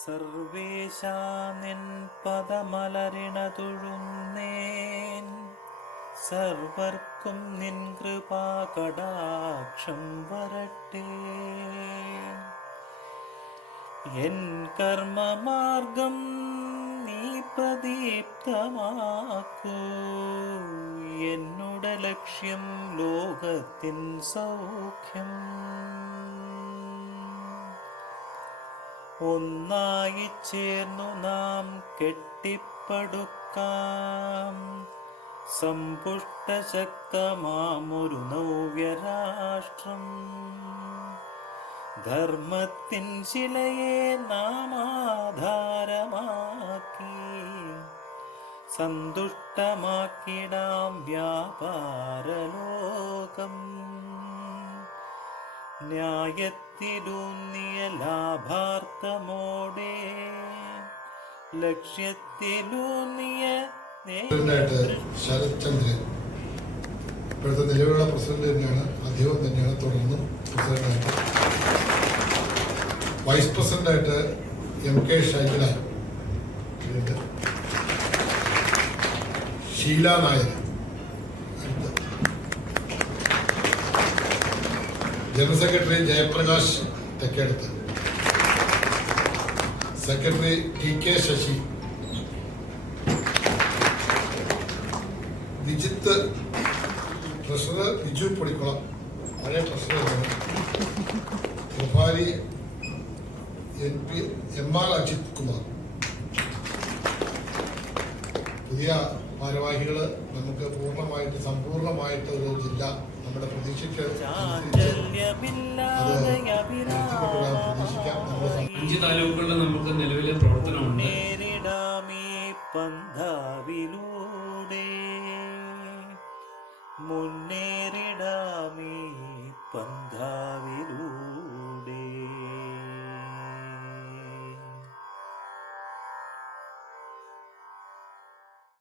സർവേശാ നിൻ പദമലരിണ തൊഴുന്നേൻ, സർവർക്കും നിൻ കൃപാ കടാക്ഷം വരട്ടെ. എൻ കർമ്മമാർഗം നീ പ്രദീപ്തമാക്കൂ, എന്നുടെ ലക്ഷ്യം ലോകത്തിൻ സൗഖ്യം. ഒന്നായി ചേർന്നു നാം കെട്ടിപ്പടുക്കാം സമ്പുഷ്ടശക്തമാമൊരു നവ്യരാഷ്ട്രം. ധർമ്മത്തിൻ ശിലയെ നാം ആധാരമാക്കി സന്തുഷ്ടമാക്കിടാം വ്യാപാരലോകം. ന്യായത്തിലൂന്നിയ ലാഭാർത്ഥമോടെ ലക്ഷ്യത്തിലൂന്നിയ ശരത് ചന്ദ്രൻ ഇപ്പോഴത്തെ നിലവിലുള്ള പ്രസിഡന്റ് തന്നെയാണ്, അദ്ദേഹം തന്നെയാണ് തുടർന്ന് പ്രസിഡന്റായിട്ട്. വൈസ് പ്രസിഡന്റായിട്ട് MK Shaila, Sheela Nair. General secretary Jayaprakash Thekkedath, secretary TK Sasi, Vijith, treasurer Biju Podikkulam, പഴയ ട്രഷററാണ്. പ്രഭാരി MR അജിത് കുമാർ. പുതിയ ഭാരവാഹികൾ നമുക്ക് പൂർണ്ണമായിട്ട് സമ്പൂർണമായിട്ട് ഒരു ജില്ല നമ്മുടെ പ്രതീക്ഷയ്ക്ക് പ്രതീക്ഷിക്കാം. 5 താലൂക്കുകളിൽ നമുക്ക് നിലവിലെ പ്രവർത്തനമുണ്ട്. പന്ഥാവിലൂടെ മുന്നേറി